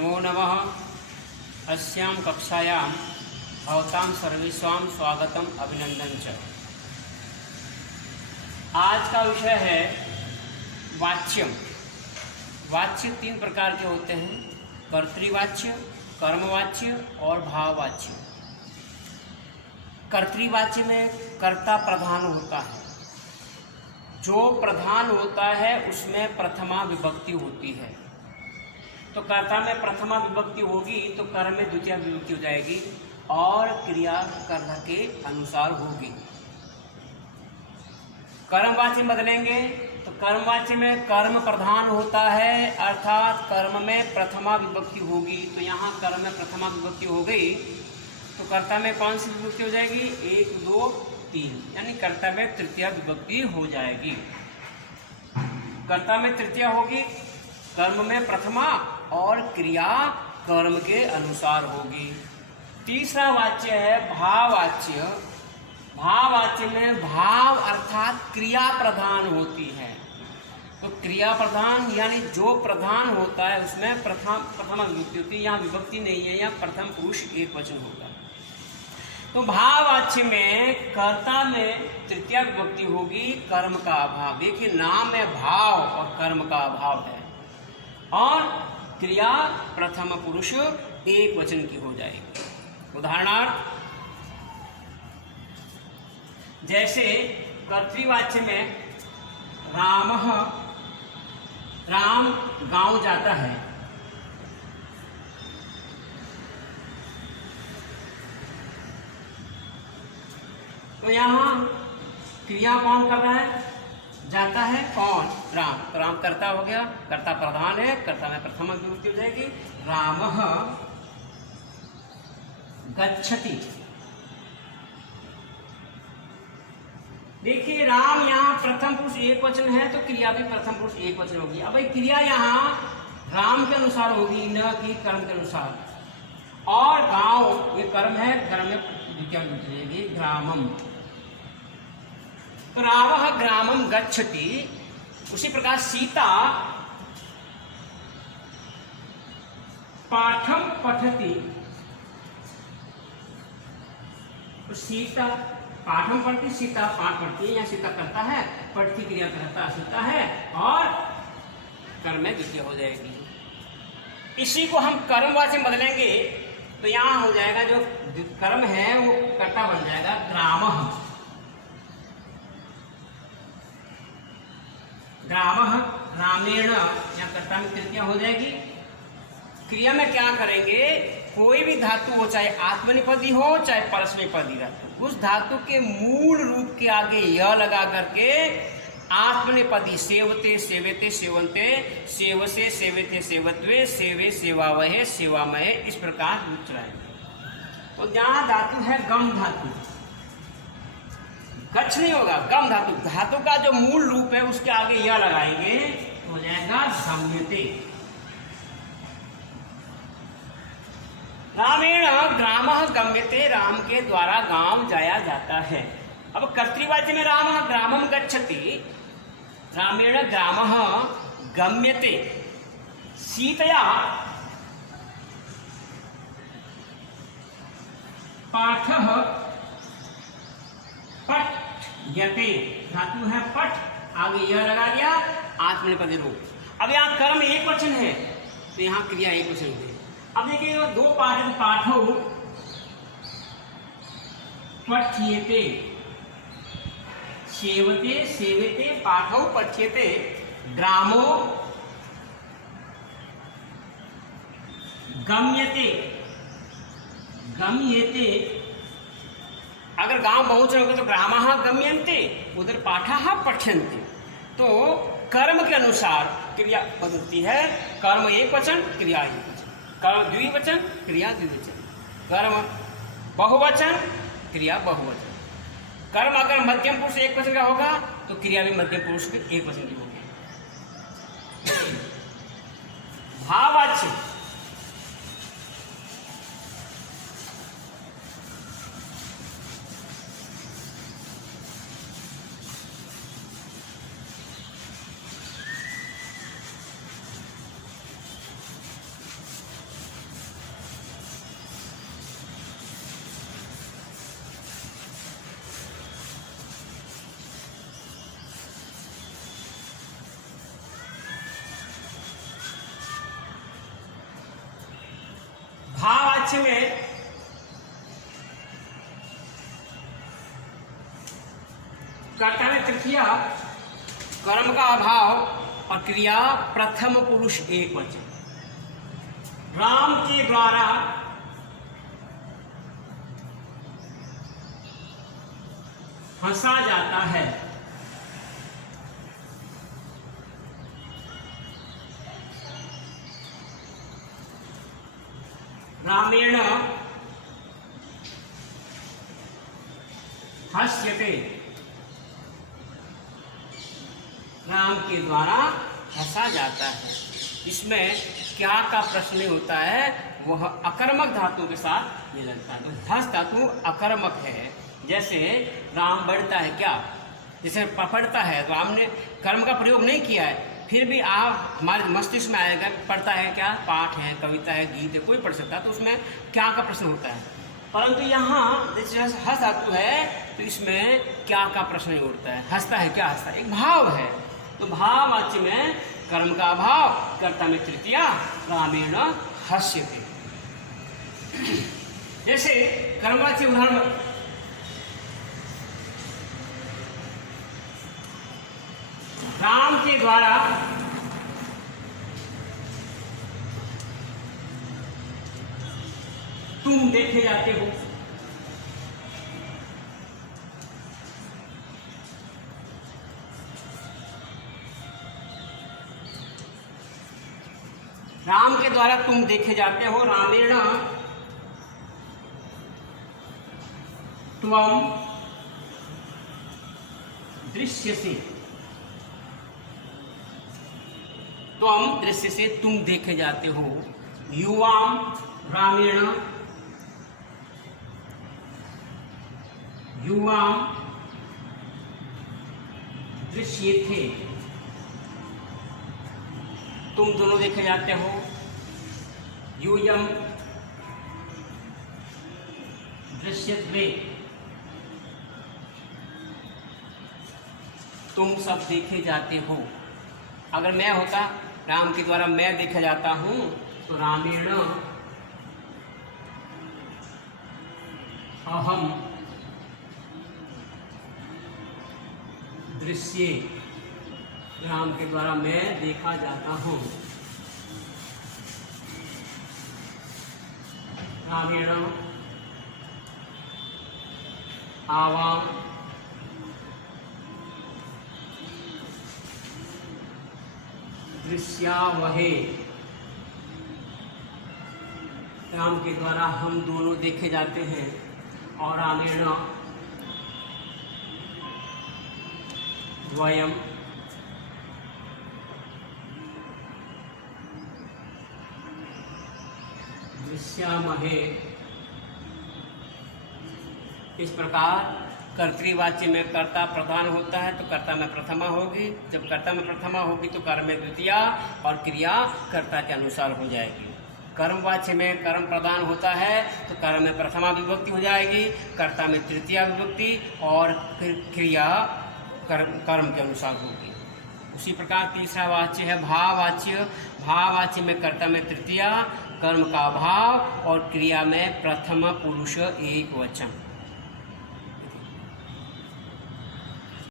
नमो नमः। अस्यां कक्षायां भवतां सर्वेषां स्वागतम अभिनंदन च। आज का विषय है वाच्यम। वाच्य तीन प्रकार के होते हैं, कर्तृवाच्य, कर्मवाच्य और भाववाच्य। कर्तृवाच्य में कर्ता प्रधान होता है। जो प्रधान होता है उसमें प्रथमा विभक्ति होती है। तो कर्ता में प्रथमा विभक्ति होगी तो कर्म में द्वितीय विभक्ति हो जाएगी और क्रिया कर्ता के अनुसार होगी। कर्मवाच्य बदलेंगे तो कर्मवाच्य में कर्म प्रधान होता है, अर्थात कर्म में प्रथमा विभक्ति होगी। तो यहाँ कर्म में प्रथमा विभक्ति हो गई तो कर्ता में कौन सी विभक्ति हो जाएगी? 1, 2, 3, यानी कर्ता में तृतीय विभक्ति हो जाएगी। कर्ता में तृतीय होगी, कर्म में प्रथमा और क्रिया कर्म के अनुसार होगी। तीसरा वाच्य है भाववाच्य। भाववाच्य में भाव अर्थात क्रिया प्रधान होती है। तो क्रिया प्रधान यानी जो प्रधान होता है उसमें प्रथमा विभक्ति होती है। यहाँ विभक्ति नहीं है, यहाँ प्रथम पुरुष एक वचन होगा। तो भाववाच्य में कर्ता में तृतीय विभक्ति होगी, कर्म का अभाव। देखिए नाम में भाव और कर्म का अभाव है और क्रिया प्रथम पुरुष एक वचन की हो जाएगी। उदाहरणार्थ जैसे कर्तृवाच्य में राम गांव जाता है। तो यहाँ क्रिया कौन कर रहा है? जाता है कौन? राम। तो राम कर्ता हो गया, कर्ता प्रधान है, कर्ता में प्रथम विभक्ति हो जाएगी। रामः गच्छति। देखिए राम यहाँ प्रथम पुरुष एक वचन है तो क्रिया भी प्रथम पुरुष एक वचन होगी। अब क्रिया यहाँ राम के अनुसार होगी, न कि कर्म के अनुसार। और गांव ये कर्म है, कर्म में द्वितीय विभक्ति होगी, ग्रामम। तो रावः ग्रामम गच्छति। उसी प्रकार सीता पाठम पठति। तो सीता पाठम पढ़ती, सीता पाठ पढ़ती है। यहाँ सीता करता है, पढ़ती क्रिया करता सीता है और कर्म में द्वितीय हो जाएगी। इसी को हम कर्मवाच्य में बदलेंगे तो यहाँ हो जाएगा जो कर्म है वो कर्ता बन जाएगा ग्रामः। ग्रामः रामेण, यहाँ कर्ता में तृतीया हो जाएगी। क्रिया में क्या करेंगे? कोई भी धातु हो, चाहे आत्मनेपदी हो चाहे परस्मैपदी धातु, उस धातु के मूल रूप के आगे य लगा करके आत्मनेपदी सेवते सेवते सेवन्ते, सेवसे सेवते सेवत्वे, सेवे सेवावहे सेवामहे, इस प्रकार उच्चारेंगे। तो जहाँ धातु है गम धातु, गच्छ नहीं होगा, गम धातु। धातु का जो मूल रूप है उसके आगे यह लगाएंगे तो हो जाएगा गम्यते। रामेण ग्रामः गम्यते, राम के द्वारा गांव जाया जाता है। अब कर्तृवाच्य में रामः ग्रामं गच्छति, रामेण ग्रामः गम्यते। सीतया पाठः पठ्यते। धातु है पठ, आगे यह लगा दिया, आत्मनेपदी रूप। अब यहाँ कर्म एक वचन है तो यहाँ क्रिया एक वचन है। अब देखिए दो पाठ, पाठो पठ्यते, सेवते सेवते, पाठो पठ्यते, ग्रामो गम्यते गम्यते। अगर गांव बहुवचन होगा तो ग्रामः गम्यन्ते, उधर पाठः पठ्यन्ते। तो कर्म के अनुसार क्रिया बदलती है। कर्म एक वचन, क्रिया एक वचन। कर्म द्विवचन, क्रिया द्विवचन। कर्म बहुवचन, क्रिया बहुवचन। कर्म अगर मध्यम पुरुष एक वचन का होगा तो क्रिया भी मध्यम पुरुष के एक वचन की होगी। भाववाच्य भाववाच्य में कर्ता में तृतीया, कर्म का अभाव और क्रिया प्रथम पुरुष एक वचन। राम के द्वारा हंसा जाता है। रामेण हस्यते, राम के द्वारा हंसा जाता है। इसमें क्या का प्रश्न होता है, वह अकर्मक धातु के साथ मिलता है। तो हस धातु अकर्मक है। जैसे राम बढ़ता है, क्या जैसे पढ़ता है, तो राम ने कर्म का प्रयोग नहीं किया है, फिर भी आप हमारे मस्तिष्क में आएगा, पढ़ता है क्या, पाठ है, कविता है, गीत है, कोई पढ़ सकता है, तो उसमें क्या का प्रश्न होता है। परंतु यहाँ जैसे हस धातु है, तो इसमें क्या का प्रश्न नहीं उठता है। हंसता है, क्या हंसता है, एक भाव है। तो भाववाच्य में कर्म का अभाव, कर्ता में तृतीया, रामेण हस्यते। जैसे कर्मवाच्य उदाहरण, राम के द्वारा तुम देखे जाते हो। राम के द्वारा तुम देखे जाते हो। रामेण त्वम दृश्यसे, त्वम दृश्य से तुम देखे जाते हो। युवाम रामेण युवाम दृश्येथे, तुम दोनों देखे जाते हो। यूयम दृश्यत्वे, तुम सब देखे जाते हो। अगर मैं होता, राम के द्वारा मैं देखा जाता हूं, तो रामेण अहम दृश्ये, राम के द्वारा मैं देखा जाता हूं। रामेण आवाम दृश्यावहे, राम के द्वारा हम दोनों देखे जाते हैं। और रामेण वयम दृश्यामहे। इस प्रकार कर्तृवाच्य में कर्ता प्रधान होता है, तो कर्ता में प्रथमा होगी। जब कर्ता में प्रथमा होगी तो कर्म में द्वितीया और क्रिया कर्ता के अनुसार हो जाएगी। कर्मवाच्य में कर्म प्रधान होता है, तो कर्म में प्रथमा विभक्ति हो जाएगी, कर्ता में तृतीया विभक्ति और फिर क्रिया कर्म के अनुसार होगी। उसी प्रकार तीसरा वाच्य है भाववाच्य। भाववाच्य में कर्ता में तृतीया, कर्म का भाव और क्रिया में प्रथम पुरुष एक वचन।